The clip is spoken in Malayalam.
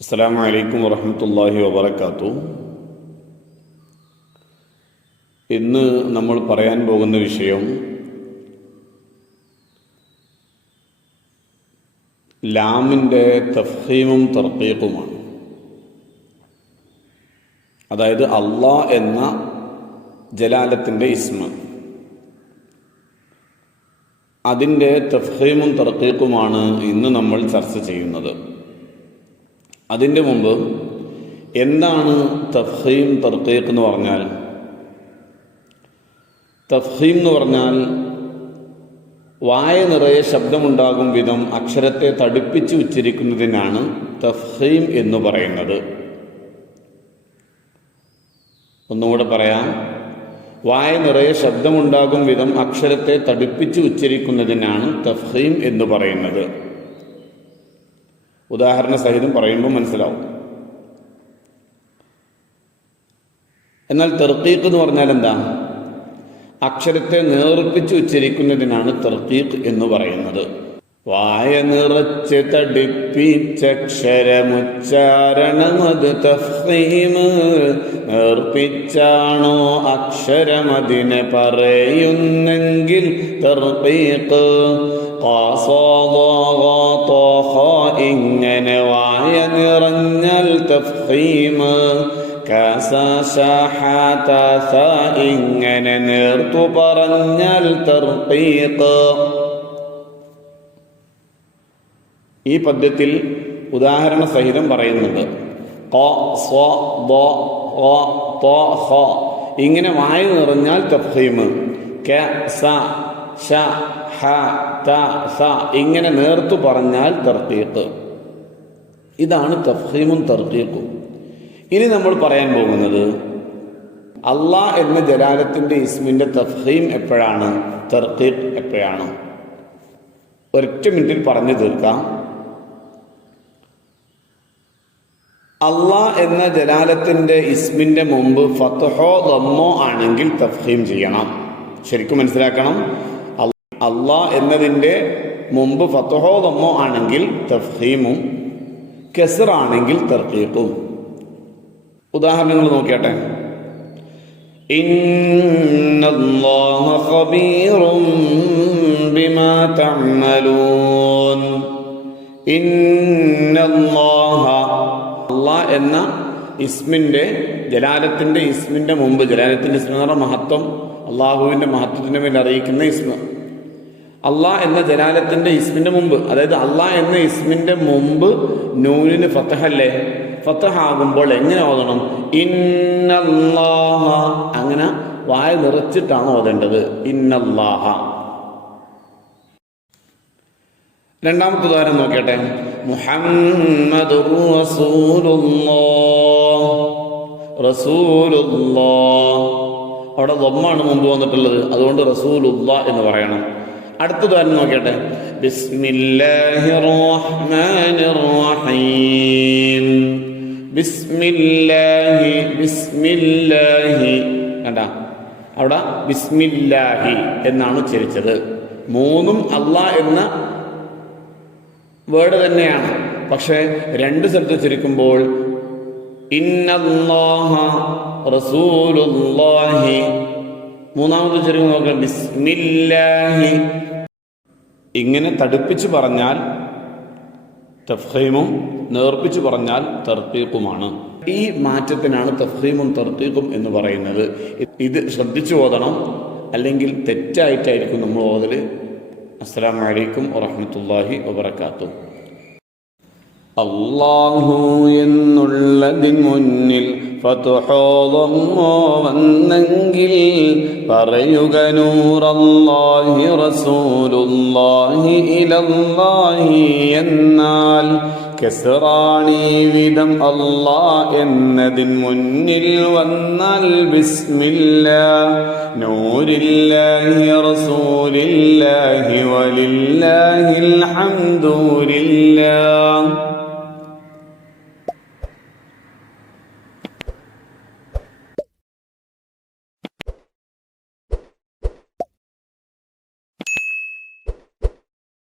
അസ്സലാമു അലൈക്കും വറഹ്മത്തുള്ളാഹി വബറകാതുഹു. ഇന്ന് നമ്മൾ പറയാൻ പോകുന്ന വിഷയം ലാമിൻ്റെ തഫ്ഹീമും തർഖീഖുമാണ്. അതായത് അള്ളാഹ് എന്ന ജലാലത്തിൻ്റെ ഇസ്മ, അതിൻ്റെ തഫ്ഹീമും തർഖീഖുമാണ് ഇന്ന് നമ്മൾ ചർച്ച ചെയ്യുന്നത്. അതിൻ്റെ മുമ്പ് എന്താണ് തഫ്ഹീം തർഖീഖ് എന്ന് പറഞ്ഞാൽ? തഫ്ഹീം എന്ന് പറഞ്ഞാൽ വായ നിറയെ ശബ്ദമുണ്ടാകും വിധം അക്ഷരത്തെ തടുപ്പിച്ച് ഉച്ചരിക്കുന്നതിനാണ് തഫ്ഹീം എന്ന് പറയുന്നത്. ഒന്നുകൂടെ പറയാം. വായ നിറയെ ശബ്ദമുണ്ടാകും വിധം അക്ഷരത്തെ തടുപ്പിച്ച് ഉച്ചരിക്കുന്നതിനാണ് തഫ്ഹീം എന്ന് പറയുന്നത്. ഉദാഹരണ സഹിതം പറയുമ്പോൾ മനസ്സിലാവും. എന്നാൽ തർഖീഖ് എന്ന് പറഞ്ഞാൽ എന്താ? അക്ഷരത്തെ നേർപ്പിച്ച് ഉച്ചരിക്കുന്നതിനാണ് തർഖീഖ് എന്ന് പറയുന്നത്. വായ നിറച്ച് തടിപ്പിച്ചക്ഷരമുച്ചാരണമത് തഫ്ഹീം. നേർപ്പിച്ചാണോ അക്ഷരമതിനെ പറയുന്നെങ്കിൽ തർഖീഖ്. ഇങ്ങനെ വായ നിറഞ്ഞാൽ തഫ്ഹീം. ഇങ്ങനെ നേർത്തു പറഞ്ഞാൽ തർഖീഖ്. ഈ പദ്യത്തിൽ ഉദാഹരണ സഹിതം പറയുന്നുണ്ട്. ഇങ്ങനെ വായ നിറഞ്ഞാൽ തഫ്ഹീം. ഇങ്ങനെ നേർത്തു പറഞ്ഞാൽ തർഖീഖ്. ഇതാണ് തഫ്ഹീമും തർഖീഖും. ഇനി നമ്മൾ പറയാൻ പോകുന്നത് അള്ളാഹ് എന്ന ജലാലത്തിൻ്റെ ഇസ്മിൻ്റെ തഫ്ഹീം എപ്പോഴാണ്, തർഖീഖ് എപ്പോഴാണ്? ഒരൊറ്റ മിനിറ്റിൽ പറഞ്ഞു തീർക്കാം. അള്ളാഹ് എന്ന ജലാലത്തിൻ്റെ ഇസ്മിൻ്റെ മുമ്പ് ഫത്ഹോ ദമ്മോ ആണെങ്കിൽ തഫ്ഹീം ചെയ്യണം. ശരിക്കും മനസ്സിലാക്കണം. അള്ളാഹ് എന്നതിൻ്റെ മുമ്പ് ഫത്ഹോ ദമ്മോ ആണെങ്കിൽ തഫ്ഹീമും, കസ്റാണെങ്കിൽ തർഖീഖും. ഉദാഹരണങ്ങൾ നോക്കിയാട്ടെ. ഇന്നല്ലാഹ ഖബീറും ബിമാ തഅമലൂൻ. ഇന്നല്ലാഹ, അല്ലാഹ് എന്ന ഇസ്മിൻ്റെ, ജലാലത്തിൻ്റെ ഇസ്മിൻ്റെ മുമ്പ്, ജലാലത്തിൻ്റെ ഇസ്മ എന്ന് പറഞ്ഞാൽ മഹത്വം, അള്ളാഹുവിൻ്റെ മഹത്വത്തിൻ്റെ മേൽ അറിയിക്കുന്ന ഇസ്മ. അള്ളാഹ് എന്ന ജലാലത്തിൻ്റെ ഇസ്മിൻ്റെ മുമ്പ്, അതായത് അള്ളാഹ് എന്ന ഇസ്മിൻ്റെ മുമ്പ് നൂനിന് ഫതഹല്ലേ? ഫതഹ് ആകുമ്പോൾ എങ്ങനെ ഓതണം? ഇന്നല്ലാഹ. അങ്ങനെ വായ നിറച്ചിട്ടാണ് ഓതേണ്ടത്. ഇന്നല്ലാഹ. രണ്ടാമത്തെ ഉദാഹരണം നോക്കിയട്ടെ. മുഹമ്മദുർ റസൂലുള്ളാഹ്. റസൂലുള്ളാഹ്, അവിടെ ദമ്മാണ് മുമ്പ് വന്നിട്ടുള്ളത്, അതുകൊണ്ട് റസൂലുള്ളാഹ് എന്ന് പറയണം. അടുത്ത ഉദാഹരണം നോക്കിയട്ടെ. ബിസ്മില്ലാഹിർ റഹ്മാനിർ റഹീം. ബിസ്മില്ലാഹി, ബിസ്മില്ലാഹി. കണ്ട, അവിടെ ബിസ്മില്ലാഹി എന്നാണ് ഉച്ചരിച്ചത്. മൂന്നും അള്ളാഹ് എന്ന വേർഡ് തന്നെയാണ്, പക്ഷെ രണ്ട് സ്ഥലത്ത് ഉച്ചരിക്കുമ്പോൾ ഇന്നല്ലാഹ റസൂലുള്ളാഹി. മൂന്നാമത് ഉച്ചരിക്കുമ്പോൾ നോക്കാം ബിസ്മില്ലാഹി. ഇങ്ങനെ തടുപ്പിച്ച് പറഞ്ഞാൽ തഫ്ഹീമും, നേർപ്പിച്ച് പറഞ്ഞാൽ തർഖീഖുമാണ്. ഈ മാറ്റത്തിനാണ് തഫ്ഹീമും തർഖീഖും എന്ന് പറയുന്നത്. ഇത് ശ്രദ്ധിച്ചു ഓതണം, അല്ലെങ്കിൽ തെറ്റായിട്ടായിരിക്കും നമ്മൾ ഓതല്. അസ്സലാമു അലൈക്കും വറഹ്മത്തുള്ളാഹി വബറകാതുഹു. അല്ലാഹു എന്നുള്ളതിൻ മുന്നിൽ ഫത്ഹോ ദമ്മോ വന്നെങ്കിൽ പറയുക നൂറല്ലാഹി റസൂലുള്ളാഹി ഇലല്ലാഹി എന്നാൽ കസ്റാണീ വിധം അല്ലാഹ് എന്നതിൻ മുന്നിൽ വന്നാൽ ബിസ്മില്ലാഹ്. നൂരില്ലാഹി റസൂലില്ലാഹി വലില്ലാഹിൽ ഹംദു ലില്ലാഹ്.